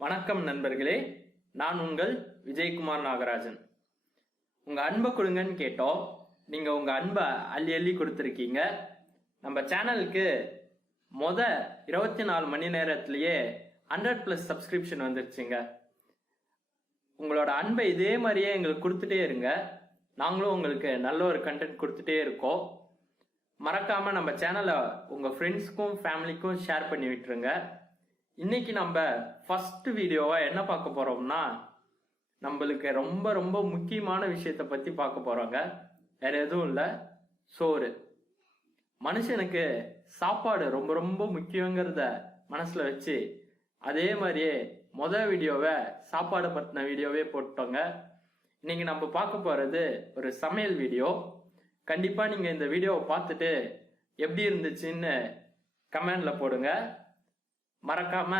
வணக்கம் நண்பர்களே, நான் உங்கள் விஜயகுமார் நாகராஜன். உங்கள் அன்பை கொடுங்கன்னு கேட்டோம். நீங்கள் உங்கள் அன்பை அள்ளி அள்ளி கொடுத்துருக்கீங்க. நம்ம சேனலுக்கு 24 மணி நேரத்திலேயே 100+ சப்ஸ்கிரிப்ஷன் வந்துருச்சுங்க. உங்களோட அன்பை இதே மாதிரியே எங்களுக்கு கொடுத்துட்டே இருங்க. நாங்களும் உங்களுக்கு நல்ல ஒரு கண்டென்ட் கொடுத்துட்டே இருக்கோம். மறக்காமல் நம்ம சேனலை உங்கள் ஃப்ரெண்ட்ஸுக்கும் ஃபேமிலிக்கும் ஷேர் பண்ணி விட்டுருங்க. இன்னைக்கு நம்ம ஃபர்ஸ்ட் வீடியோவா என்ன பார்க்க போறோம்னா, நம்மளுக்கு ரொம்ப ரொம்ப முக்கியமான விஷயத்தை பத்தி பார்க்க போறோங்க. வேற எதுவும் இல்லை, சோறு. மனுஷனுக்கு சாப்பாடு ரொம்ப ரொம்ப முக்கியங்கிறத மனசுல வச்சு அதே மாதிரியே வீடியோவை சாப்பாடு பத்தின வீடியோவே போட்டோங்க. இன்னைக்கு நம்ம பார்க்க போறது ஒரு சமையல் வீடியோ. கண்டிப்பா நீங்க இந்த வீடியோவை பார்த்துட்டு எப்படி இருந்துச்சுன்னு கமெண்ட்ல போடுங்க. மறக்காம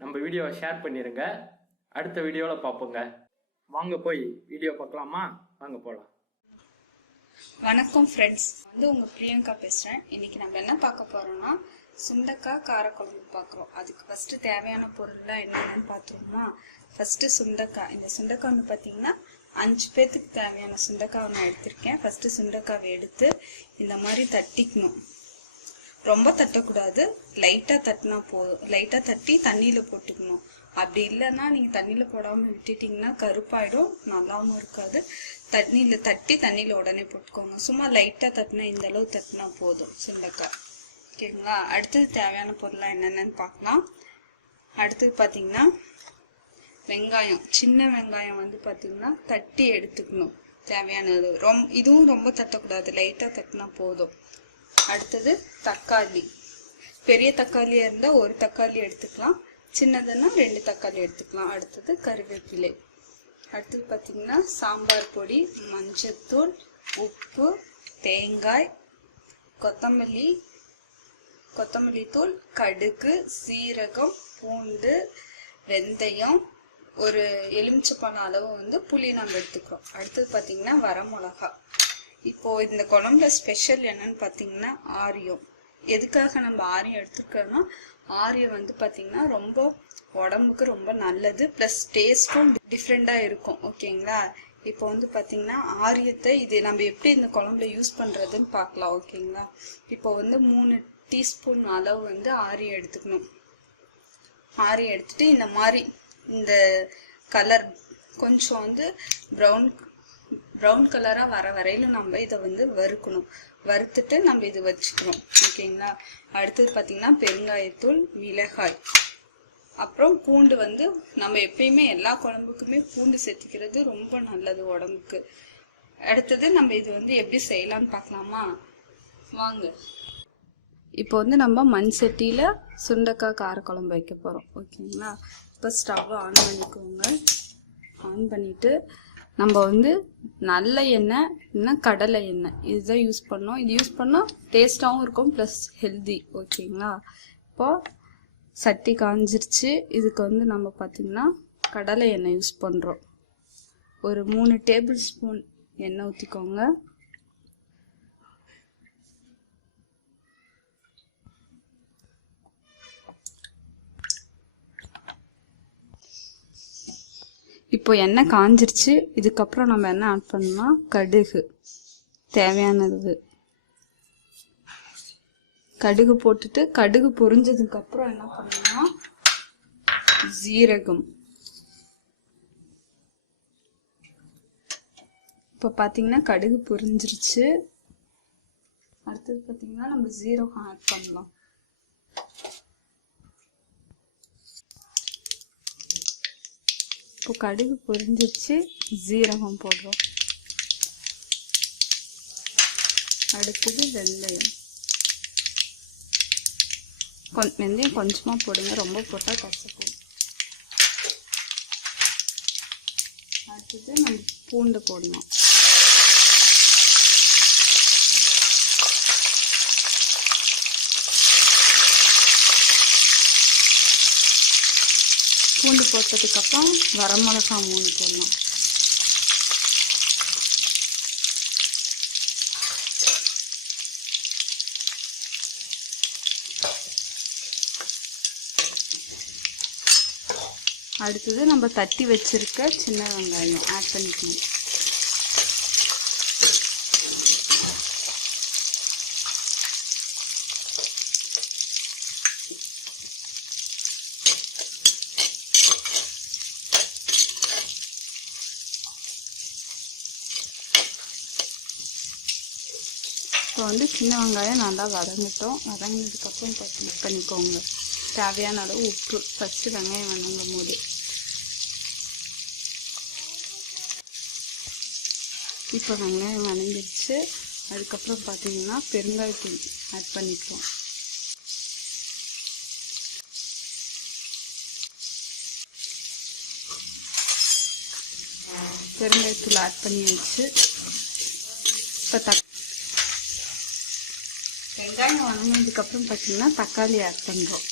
நம்ம வீடியோவை ஷேர் பண்ணிருங்க. அடுத்த வீடியோவில் பார்ப்போங்க. வாங்க போய் வீடியோ பார்க்கலாமா? வாங்க போகலாம். வணக்கம் ஃப்ரெண்ட்ஸ், உங்கள் பிரியங்கா பேசுகிறேன். இன்னைக்கு நம்ம என்ன பார்க்க போகிறோம்னா சுண்டக்காய் காரக்குழம்பு பார்க்குறோம். அதுக்கு ஃபஸ்ட்டு தேவையான பொருள்லாம் என்னென்னு பார்த்தோம்னா, ஃபஸ்ட்டு சுண்டக்காய். இந்த சுண்டக்காய் வந்து பார்த்தீங்கன்னா 5 பேர்த்துக்கு தேவையான சுண்டக்காவை நான் எடுத்திருக்கேன். ஃபஸ்ட்டு சுண்டக்காவை எடுத்து இந்த மாதிரி தட்டிக்கணும். ரொம்ப தட்டக்கூடாது, லைட்டாக தட்டினா போதும். லைட்டாக தட்டி தண்ணியில் போட்டுக்கணும். அப்படி இல்லைன்னா நீங்கள் தண்ணியில் போடாமல் விட்டுட்டிங்கன்னா கருப்பாயிடும், நல்லாவும் இருக்காது. தண்ணியில் தட்டி தண்ணியில் உடனே போட்டுக்கோங்க. சும்மா லைட்டாக தட்டினா இந்த அளவு தட்டினா போதும் சுண்டக்காய். ஓகேங்களா? அடுத்தது தேவையான பொருளாக என்னென்னு பார்க்கலாம். அடுத்தது பார்த்தீங்கன்னா வெங்காயம். சின்ன வெங்காயம் வந்து பார்த்தீங்கன்னா தட்டி எடுத்துக்கணும் தேவையானது. இதுவும் ரொம்ப தட்டக்கூடாது, லைட்டாக தட்டினா போதும். அடுத்தது தக்காளி. பெரிய தக்காளியாக இருந்தால் 1 தக்காளி எடுத்துக்கலாம், சின்னதுன்னா 2 தக்காளி எடுத்துக்கலாம். அடுத்தது கருவேப்பிலை. அடுத்தது பார்த்திங்கன்னா சாம்பார் பொடி, மஞ்சத்தூள், உப்பு, தேங்காய், கொத்தமல்லி தூள், கடுகு, சீரகம், பூண்டு, வெந்தயம், ஒரு எலுமிச்சப்பழம் அளவு வந்து புளி நாங்கள் எடுத்துக்கிறோம். அடுத்தது பார்த்திங்கன்னா வரமிளகா. இப்போது இந்த குழம்புல ஸ்பெஷல் என்னன்னு பார்த்தீங்கன்னா ஆரியம். எதுக்காக நம்ம ஆரியம் எடுத்துருக்கோன்னா, ஆரியம் வந்து பார்த்தீங்கன்னா ரொம்ப உடம்புக்கு ரொம்ப நல்லது, ப்ளஸ் டேஸ்ட்டும் டிஃப்ரெண்ட்டாக இருக்கும். ஓகேங்களா? இப்போ வந்து பார்த்தீங்கன்னா ஆரியத்தை இது நம்ம எப்படி இந்த குழம்புல யூஸ் பண்ணுறதுன்னு பார்க்கலாம். ஓகேங்களா? இப்போ வந்து 3 டீஸ்பூன் அளவு வந்து ஆரியம் எடுத்துக்கணும். ஆரியம் எடுத்துட்டு இந்த மாதிரி இந்த கலர் கொஞ்சம் வந்து ப்ரௌன் கலராக வர வரையிலும் நம்ம இதை வந்து வறுக்கணும். வறுத்துட்டு நம்ம இது வச்சுக்கணும். ஓகேங்களா? அடுத்தது பார்த்திங்கன்னா பெருங்காயத்தூள், மிளகாய், அப்புறம் பூண்டு. வந்து நம்ம எப்பயுமே எல்லா குழம்புக்குமே பூண்டு சேர்த்துக்கிறது ரொம்ப நல்லது உடம்புக்கு. அடுத்தது நம்ம இது வந்து எப்படி செய்யலாம்னு பார்க்கலாமா? வாங்க. இப்போ வந்து நம்ம மண் சட்டியில் சுண்டக்காய் காரக்குழம்பு வைக்க போகிறோம். ஓகேங்களா? இப்போ ஸ்டவ்வை ஆன் பண்ணிக்கோங்க. ஆன் பண்ணிவிட்டு நம்ம வந்து நல்ல எண்ணெய் இல்லைன்னா கடலை எண்ணெய் இதுதான் யூஸ் பண்ணோம். இது யூஸ் பண்ணால் டேஸ்ட்டாகவும் இருக்கும், ப்ளஸ் ஹெல்தி. ஓகேங்களா? இப்போது சட்டி காஞ்சிருச்சு. இதுக்கு வந்து நம்ம பார்த்திங்கன்னா கடலை எண்ணெய் யூஸ் பண்ணுறோம். ஒரு 3 டேபிள் ஸ்பூன் எண்ணெய் ஊற்றிக்கோங்க. இப்போ எண்ணெய் காஞ்சிருச்சு. இதுக்கப்புறம் நம்ம என்ன ஆட் பண்ணோம்னா கடுகு, தேவையானது கடுகு போட்டுட்டு, கடுகு பொரிஞ்சதுக்கப்புறம் என்ன பண்ணோம்னா ஜீரகம். இப்போ பார்த்தீங்கன்னா கடுகு பொரிஞ்சிருச்சு. அடுத்தது பார்த்தீங்கன்னா நம்ம ஜீரகம் ஆட் பண்ணலாம். இப்போ கடுகு பொரிஞ்சிருச்சு, ஜீரகம் போடுறோம். அடுத்தது வெந்தயம். வெந்தயம் கொஞ்சமாக போடுங்க, ரொம்ப போட்டால் கசக்கும். அடுத்தது நம்ம பூண்டு போடணும். பூண்டு போட்டதுக்கப்புறம் வரமிளகா 3 போடணும். அடுத்தது நம்ம தட்டி வச்சிருக்க சின்ன வெங்காயம் ஆட் பண்ணிக்கணும். இப்போ வந்து சின்ன வெங்காயம் நல்லா வதங்கிட்டோம். வதங்கினதுக்கப்புறம் மிக்ஸ் பண்ணிக்கோங்க. தேவையான அளவு உப்பு. ஃபஸ்ட்டு வெங்காயம் வதங்கும் போது இப்போ வெங்காயம் வதங்கிடுச்சு. அதுக்கப்புறம் பார்த்தீங்கன்னா பெருங்காயத்தூள் ஆட் பண்ணிக்கிறோம். பெருங்காயத்தூள் ஆட் பண்ணி வச்சு இப்போ வெங்காயம் வதங்கினதுக்கப்புறம் பார்த்தீங்கன்னா தக்காளி ஆட் பண்ணுறோம்.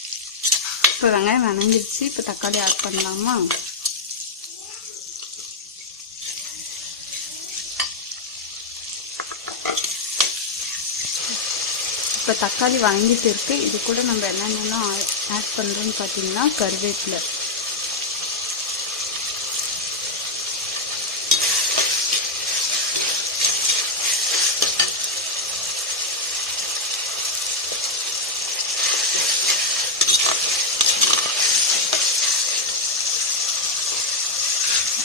இப்போ வெங்காயம் வதங்கிடுச்சு. இப்போ தக்காளி ஆட் பண்ணலாமா? இப்போ தக்காளி வதங்கிட்டு இருக்கு. இது கூட நம்ம என்னென்னலாம் ஆட் பண்ணுறோன்னு பார்த்தீங்கன்னா கருவேப்பிலை,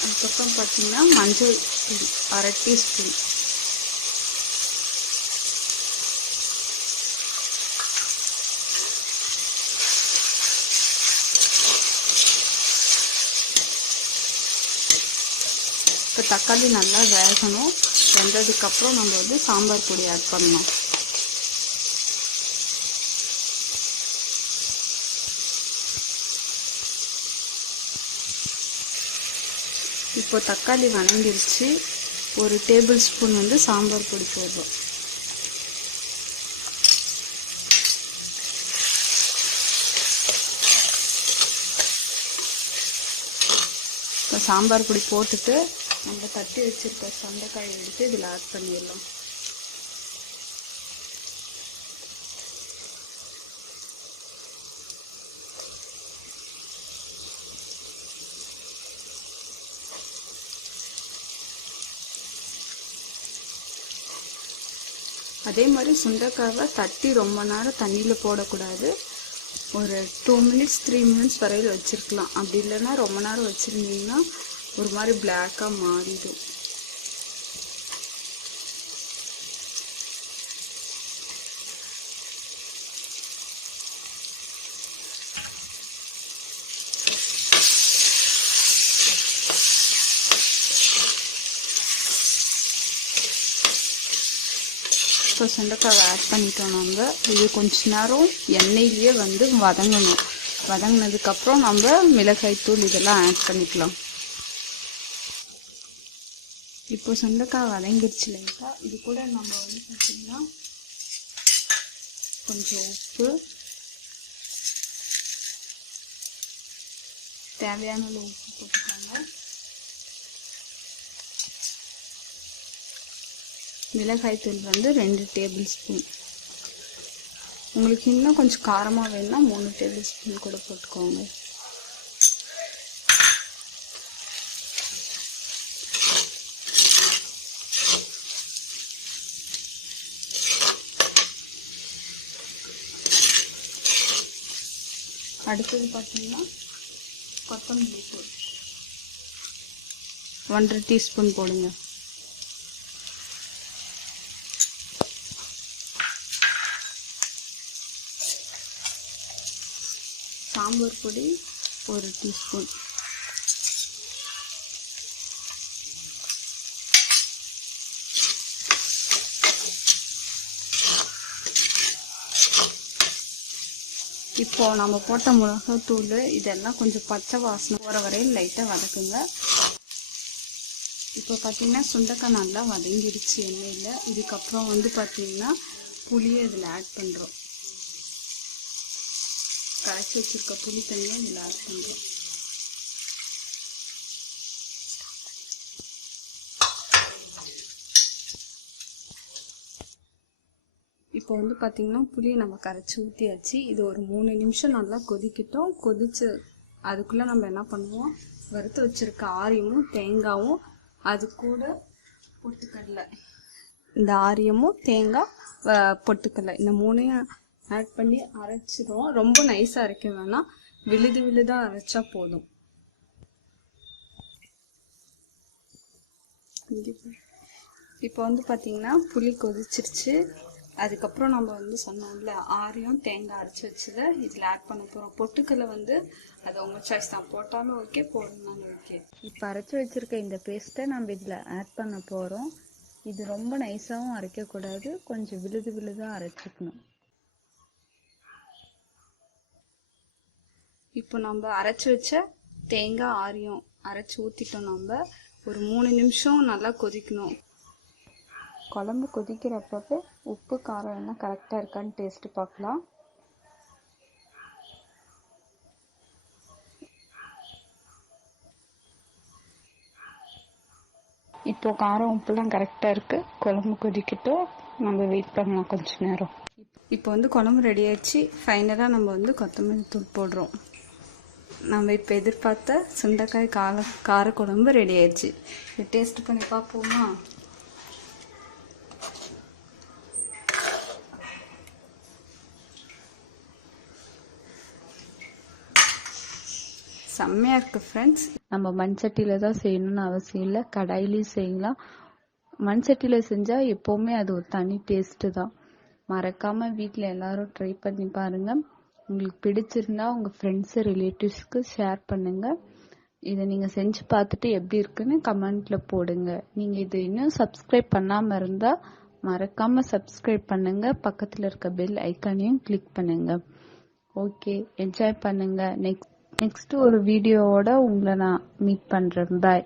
அதுக்கப்புறம் பார்த்தீங்கன்னா மஞ்சள் தூள் 1/2 டீஸ்பூன், இப்போ தக்காளி நல்லா வேகணும். வெந்ததுக்கப்புறம் நம்ம வந்து சாம்பார் பொடி ஆட் பண்ணலாம். இப்போ தக்காளி வதங்கிருச்சு. 1 டேபிள் ஸ்பூன் வந்து சாம்பார் பொடி போடுறோம். இப்போ சாம்பார் பொடி போட்டுட்டு நம்ம தட்டி வச்சிருக்க சுண்டைக்காயை எடுத்து இதில் ஆட் பண்ணிடலாம். அதே மாதிரி சுண்டைக்காவை தட்டி ரொம்ப நேரம் தண்ணியில் போடக்கூடாது. ஒரு 2 மினிட்ஸ் 3 மினிட்ஸ் வரையில் வச்சுருக்கலாம். அப்படி இல்லைன்னா ரொம்ப நேரம் வச்சுருந்தீங்கன்னா ஒரு மாதிரி பிளாக்காக மாறிடும். இப்போ சுண்டைக்காவை ஆட் பண்ணிட்டோம். நம்ம இது கொஞ்ச நேரம் எண்ணெயிலேயே வந்து வதங்கணும். வதங்கினதுக்கப்புறம் நம்ம மிளகாய்த்தூள் இதெல்லாம் ஆட் பண்ணிக்கலாம். இப்போ சுண்டைக்காய் வதங்கிருச்சு இல்லைங்களா? இது கூட நம்ம வந்து பார்த்திங்கன்னா கொஞ்சம் உப்பு, தேவையான அளவு உப்பு போட்டுக்கோங்க. மிளகாய்த்தூள் வந்து 2 டேபிள் ஸ்பூன். உங்களுக்கு இன்னும் கொஞ்சம் காரமாக வேணும்னா 3 டேபிள் ஸ்பூன் கூட போட்டுக்கோங்க. அடுத்தது பார்த்தீங்கன்னா கொத்தமல்லி தூள் 1/2 டீஸ்பூன் போடுங்க. சாம்பார் பொடி 1 டீஸ்பூன். இப்போ நம்ம போட்ட மிளகாத்தூள் இதெல்லாம் கொஞ்சம் பச்சை வாசனை போகிற வரையும் லைட்டாக வதக்குங்க. இப்போ பார்த்தீங்கன்னா சுண்டைக்காய் நல்லா வதங்கிடுச்சு எண்ணெயில். இதுக்கப்புறம் வந்து பார்த்தீங்கன்னா புளியை இதில் ஆட் பண்ணுறோம். கரைச்சி வச்சிருக்க புளி தண்ணியை இதில் ஆட் பண்ணுறோம். இப்போ வந்து பார்த்திங்கன்னா புளியை நம்ம கரைச்சி ஊற்றியாச்சு. இது ஒரு 3 நிமிஷம் நல்லா கொதிக்கிட்டோம். கொதிச்ச அதுக்குள்ள நம்ம என்ன பண்ணுவோம், வறுத்து வச்சிருக்க ஆரியமும் தேங்காவும் அது கூட பொட்டுக்கடலை, இந்த ஆரியமும் தேங்காய் பொட்டுக்கடலை இந்த மூணையும் ஆட் பண்ணி அரைச்சிடுவோம். ரொம்ப நைஸா அரைக்க வேணாம், விழுது விழுதா அரைச்சா போதும். இப்போ வந்து பாத்தீங்கன்னா புளி கொதிச்சிருச்சு. அதுக்கப்புறம் நம்ம வந்து சொன்னோம்ல ஆரியம் தேங்காய் அரைச்சி வச்சதை இதில் ஆட் பண்ண போகிறோம். பொட்டுக்கல்லை வந்து அது உங்கள் சாய்ஸ் தான், போட்டாலும் ஓகே போடணும்னாலும் ஓகே. இப்போ அரைச்சி வச்சிருக்க இந்த பேஸ்ட்டை நம்ம இதில் ஆட் பண்ண போகிறோம். இது ரொம்ப நைஸாகவும் அரைக்கக்கூடாது, கொஞ்சம் விழுது விழுதாக அரைச்சிக்கணும். இப்போ நம்ம அரைச்சி வச்ச தேங்காய் ஆரியம் அரைச்சி ஊற்றிட்டோம். நம்ம ஒரு 3 நிமிஷம் நல்லா கொதிக்கணும். குழம்பு கொதிக்கிறப்பவே உப்பு காரம் எல்லாம் கரெக்டாக இருக்கான்னு டேஸ்ட்டு பார்க்கலாம். இப்போ காரம் உப்புலாம் கரெக்டாக இருக்குது. குழம்பு கொதிக்கட்டும், நம்ம வெயிட் பண்ணலாம் கொஞ்ச நேரம். இப்போ வந்து குழம்பு ரெடி ஆயிடுச்சு. ஃபைனலாக நம்ம வந்து கொத்தமல்லி தூள் போடுறோம். நம்ம இப்போ எதிர்பார்த்த சுண்டைக்காய் கார குழம்பு ரெடி ஆயிடுச்சு. டேஸ்ட் பண்ணி பார்ப்போமா? செம்மையா இருக்கு ஃப்ரெண்ட்ஸ். நம்ம மண் சட்டியில் தான் செய்யணும்னு அவசியம் இல்லை, கடாயிலையும் செய்யலாம். மண் சட்டியில் செஞ்சால் எப்போவுமே அது ஒரு தனி டேஸ்ட்டு தான். மறக்காமல் வீட்டில் எல்லாரும் ட்ரை பண்ணி பாருங்கள். உங்களுக்கு பிடிச்சிருந்தா உங்கள் ஃப்ரெண்ட்ஸு ரிலேட்டிவ்ஸ்க்கு ஷேர் பண்ணுங்கள். இதை நீங்கள் செஞ்சு பார்த்துட்டு எப்படி இருக்குன்னு கமெண்ட்டில் போடுங்க. நீங்கள் இது இன்னும் சப்ஸ்கிரைப் பண்ணாமல் இருந்தால் மறக்காமல் சப்ஸ்கிரைப் பண்ணுங்கள். பக்கத்தில் இருக்க பெல் ஐக்கானையும் கிளிக் பண்ணுங்கள். ஓகே, என்ஜாய் பண்ணுங்கள். நெக்ஸ்ட் ஒரு வீடியோவோட உங்களை நான் மீட் பண்ணுறேன். பாய்.